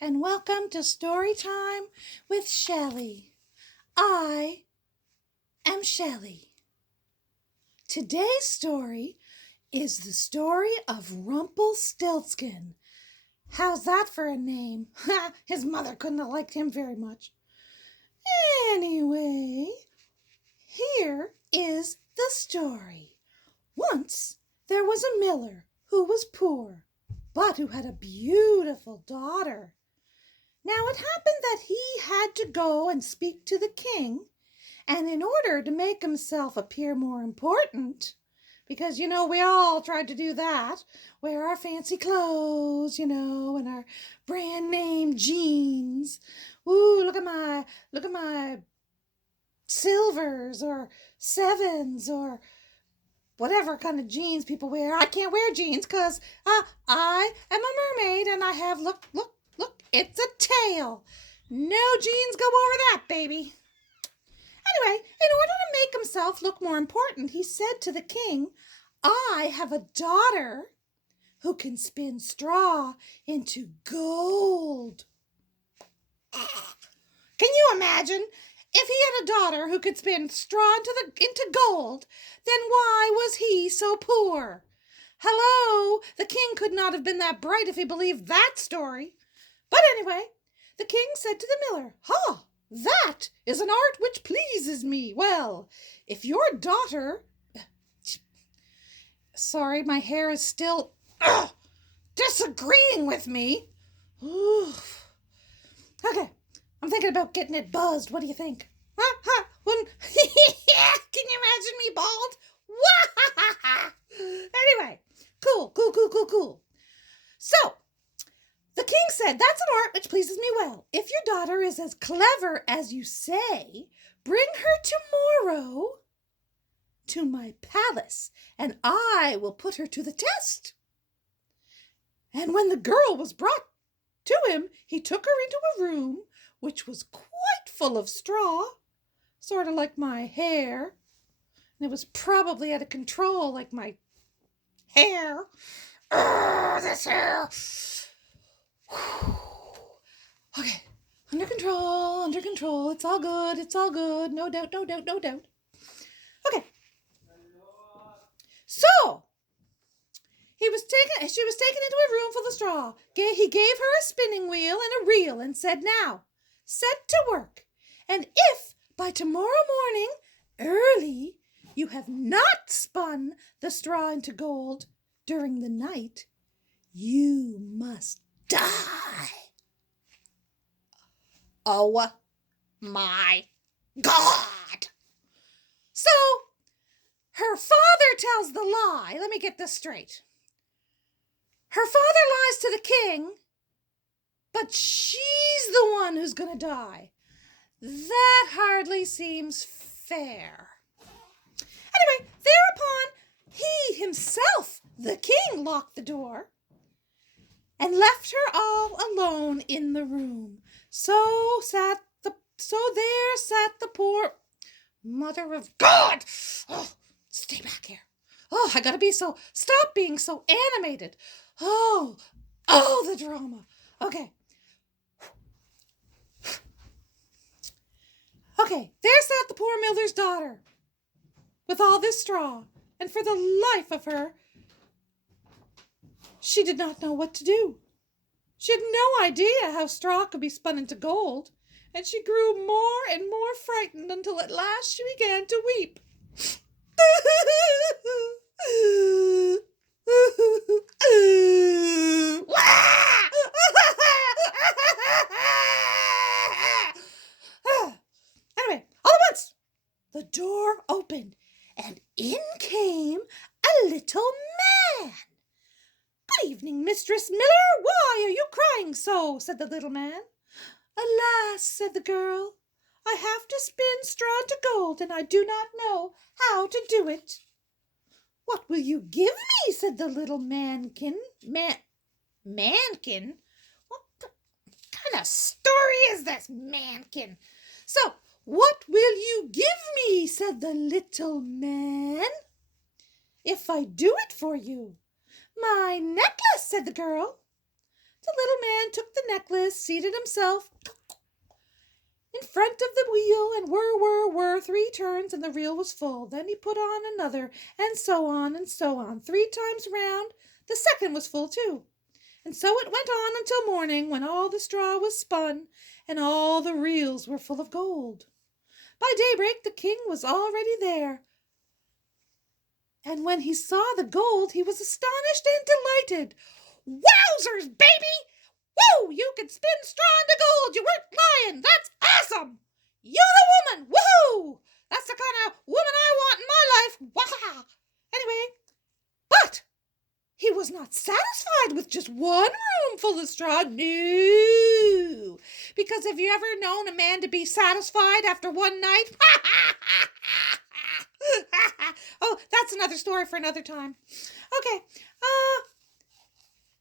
and welcome to Story Time with Shelley. I am Shelley. Today's story is the story of Rumplestiltskin. How's that for a name? His mother couldn't have liked him very much. Anyway, here is the story. Once there was a miller who was poor, but who had a beautiful daughter. Now it happened that he had to go and speak to the king, and in order to make himself appear more important, because, we all tried to do that, wear our fancy clothes, and our brand name jeans. Ooh, look at my silvers or sevens or whatever kind of jeans people wear. I can't wear jeans because I am a mermaid and I have, look, it's a tail. No jeans go over that, baby. Anyway, in order to make himself look more important, he said to the king, I have a daughter who can spin straw into gold. Can you imagine? If he had a daughter who could spin straw into gold, then why was he so poor? Hello, the king could not have been that bright if he believed that story. But anyway, the king said to the miller, that is an art which pleases me. Well, if your daughter... Sorry, my hair is still disagreeing with me. Oof. Okay, I'm thinking about getting it buzzed. What do you think? Can you imagine me bald? Anyway, cool. So, the king said, that's an art which pleases me well. If your daughter is as clever as you say, bring her tomorrow to my palace, and I will put her to the test. And when the girl was brought to him, he took her into a room which was quite full of straw, sort of like my hair. And it was probably out of control, like my hair. This hair. Okay, under control. It's all good. No doubt. Okay. So, she was taken into a room full of straw. He gave her a spinning wheel and a reel and said, now, set to work. And if by tomorrow morning, early, you have not spun the straw into gold during the night, you must die. Oh my God. So, her father tells the lie. Let me get this straight. Her father lies to the king, but she's the one who's going to die. That hardly seems fair. Anyway, thereupon, he himself, the king, locked the door and left her all alone in the room. So there sat the poor mother of God. Oh, stay back here. Oh, I gotta stop being so animated. Oh, the drama. Okay, there sat the poor miller's daughter with all this straw, and for the life of her, she did not know what to do. She had no idea how straw could be spun into gold, and she grew more and more frightened until at last she began to weep. Anyway, all at once, the door opened, and in came a little man. Good evening, Mistress Miller. Why are you crying so? Said the little man. Alas, said the girl, I have to spin straw into gold, and I do not know how to do it. What will you give me? Said the little mankin. Mankin? What kind of story is this, mankin? So, what will you give me? Said the little man. If I do it for you. My necklace, said the girl. The little man man took the necklace, seated himself in front of the wheel, and whir, 3 turns, and the reel was full. Then he put on another, and so on, and so on. 3 times round, the second was full too. And so it went on until morning, when all the straw was spun, and all the reels were full of gold. By daybreak the king was already there, and when he saw the gold, he was astonished and delighted. "Wowzers, baby! Woo! You can spin straw into gold! You weren't lying! That's awesome! You the woman! Woohoo! That's the kind of woman I want in my life! Wah!" Anyway, but he was not satisfied with just one room full of straw. No! Because have you ever known a man to be satisfied after one night? Oh, that's another story for another time. Okay,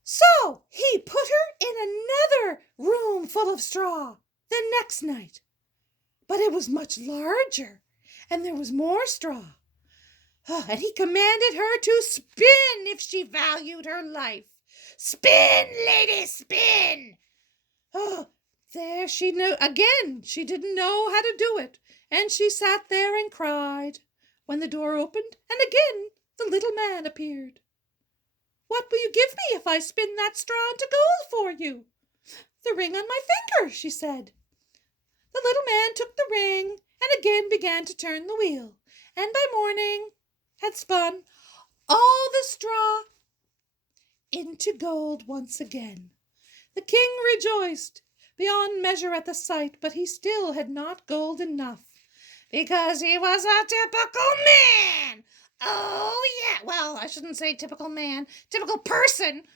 so he put her in another room full of straw the next night. But it was much larger, and there was more straw. And he commanded her to spin if she valued her life. "Spin, lady, spin!" There she knew again. She didn't know how to do it, and she sat there and cried. When the door opened, and again the little man appeared. "What will you give me if I spin that straw into gold for you?" "The ring on my finger," she said. The little man took the ring and again began to turn the wheel, and by morning had spun all the straw into gold once again. The king rejoiced beyond measure at the sight, but he still had not gold enough, because he was a typical man. Oh, yeah. Well, I shouldn't say typical man, typical person,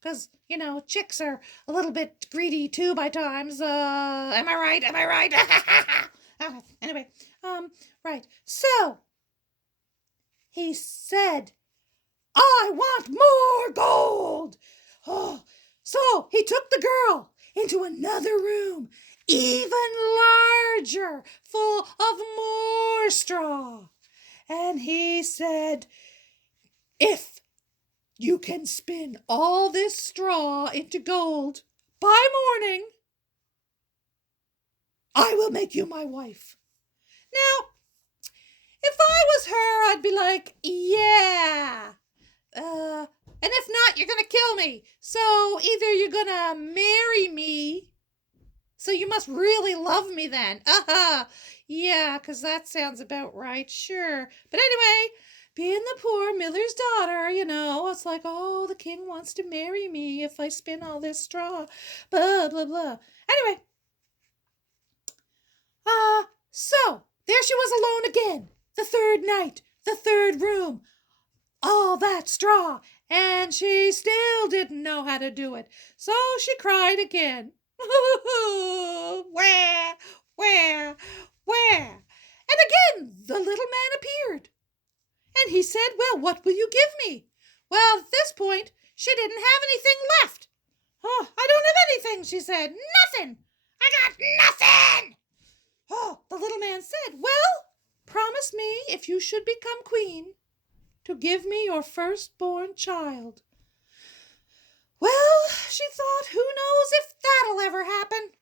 because, chicks are a little bit greedy too by times. Am I right? Okay, anyway, right. So, he said, "I want more gold." So he took the girl into another room, even larger, full of more straw. And he said, "If you can spin all this straw into gold by morning, I will make you my wife." Now, if I was her, I'd be like, yeah. And if not, you're going to kill me. So either you're going to marry me. So you must really love me then. Yeah, because that sounds about right. Sure. But anyway, being the poor miller's daughter, it's like, oh, the king wants to marry me if I spin all this straw. Blah, blah, blah. Anyway. So there she was alone again. The third night, the third room, all that straw, and she still didn't know how to do it. So she cried again. Where? And again the little man appeared. And he said, "Well, what will you give me?" Well, at this point, she didn't have anything left. "Oh, I don't have anything," she said. "Nothing. I got nothing." Oh, the little man said, "Well, promise me, if you should become queen, to give me your firstborn child." Well, she thought, who knows if that'll ever happen?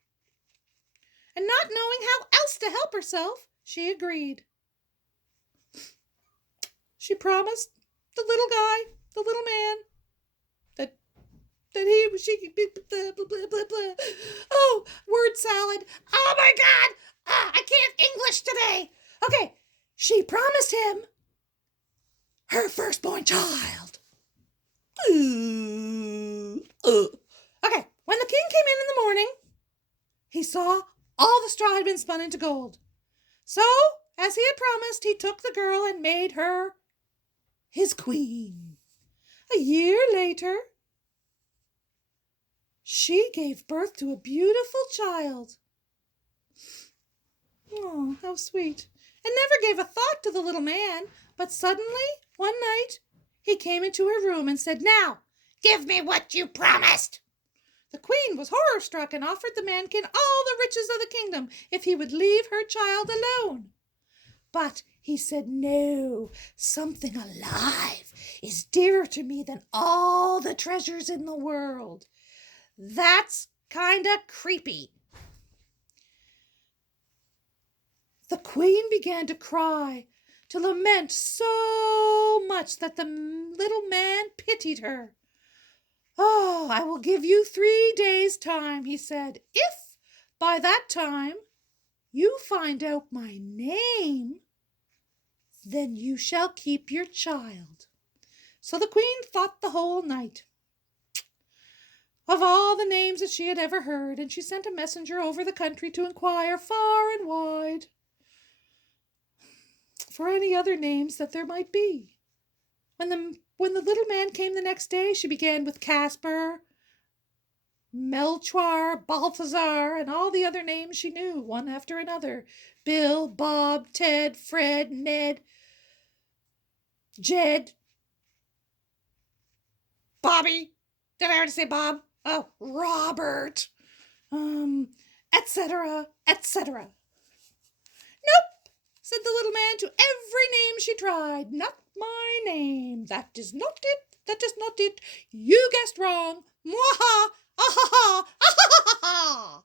And not knowing how else to help herself, she agreed. She promised the little guy, the little man, she, blah, blah, blah, blah. Oh, word salad. Oh my God. I can't English today. Okay, she promised him her firstborn child. Okay, when the king came in the morning, he saw all the straw had been spun into gold. So, as he had promised, he took the girl and made her his queen. A year later, she gave birth to a beautiful child. Oh, how sweet. And never gave a thought to the little man, but suddenly, one night, he came into her room and said, "Now, give me what you promised." The queen was horror-struck and offered the mankin all the riches of the kingdom if he would leave her child alone. But he said, "No, something alive is dearer to me than all the treasures in the world." That's kinda creepy. The queen began to cry, to lament so much that the little man pitied her. Oh, I will give you 3 days' time, he said. If by that time you find out my name, then you shall keep your child. So the queen thought the whole night of all the names that she had ever heard, and she sent a messenger over the country to inquire far and wide for any other names that there might be. When the little man came the next day, she began with Casper, Melchior, Balthazar, and all the other names she knew, one after another. Bill, Bob, Ted, Fred, Ned, Jed, Bobby. Did I already say Bob? Oh, Robert, etc., etc. Nope, said the little man to every name she tried. Not my name. That is not it. That is not it. You guessed wrong. Mwaha! Ah-ha-ha! Ah-ha-ha-ha!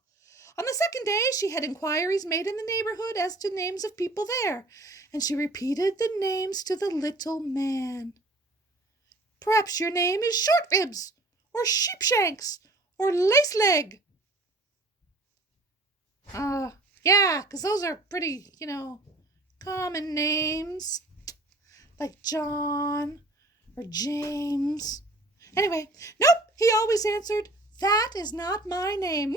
On the second day, she had inquiries made in the neighborhood as to names of people there, and she repeated the names to the little man. Perhaps your name is Short Ribs, or Sheepshanks, or Laceleg. Yeah, because those are pretty, common names, like John or James. Anyway, nope, he always answered, that is not my name.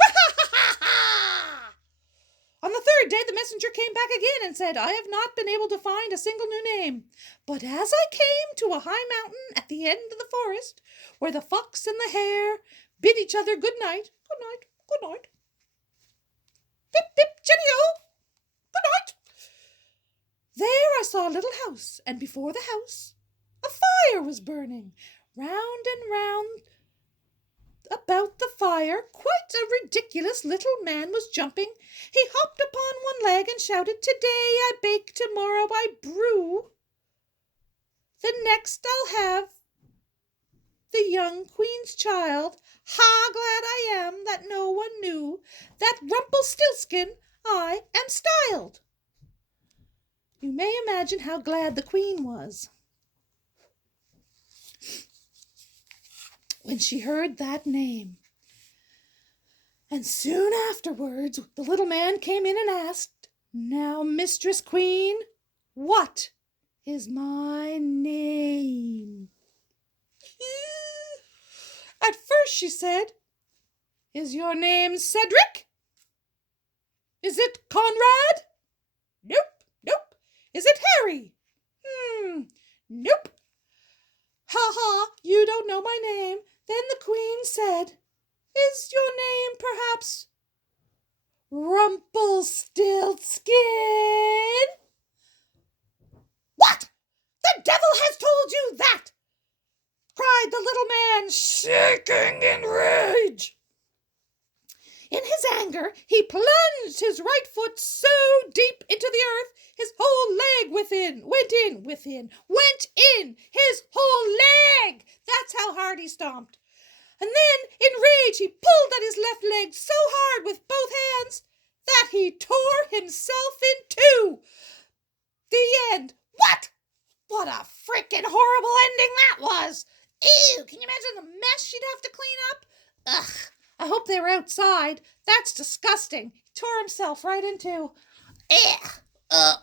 On the third day, the messenger came back again and said, I have not been able to find a single new name. But as I came to a high mountain at the end of the forest, where the fox and the hare bid each other good night, good night, good night, pip, pip, cheerio, good night, there I saw a little house, and before the house a fire was burning. Round and round about the fire, quite a ridiculous little man was jumping. He hopped upon one leg and shouted, Today I bake, tomorrow I brew. The next I'll have the young queen's child. How glad I am that no one knew that Rumplestiltskin I am styled. You may imagine how glad the queen was when she heard that name. And soon afterwards, the little man came in and asked, Now, Mistress Queen, what is my name? At first she said, Is your name Cedric? Is it Conrad? Nope, nope. Is it Harry? Nope. Ha, you don't know my name. Then the queen said, Is your name perhaps Rumplestiltskin? What? The devil has told you that! Cried the little man, shaking in rage. In his anger, he plunged his right foot so deep into the earth, his whole leg went in, his whole leg. That's how hard he stomped. And then, in rage, he pulled at his left leg so hard with both hands that he tore himself in two. The end. What? What a freaking horrible ending that was. Ew, can you imagine the mess she'd have to clean up? Ugh. I hope they were outside. That's disgusting. He tore himself right into. I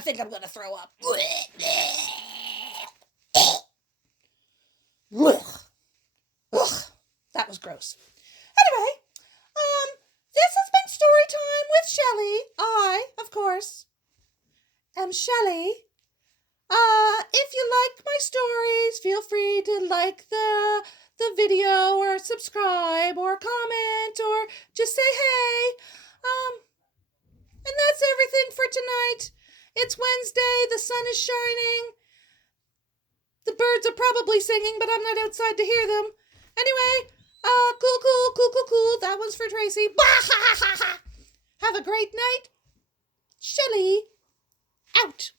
think I'm going to throw up. That was gross. Anyway, this has been story time with Shelley. I, of course, am Shelley. If you like my stories, feel free to like the video or subscribe or comment or just say hey. And that's everything for tonight. It's Wednesday, the sun is shining. The birds are probably singing, but I'm not outside to hear them. Anyway, cool. That one's for Tracy. Have a great night. Shelley, out.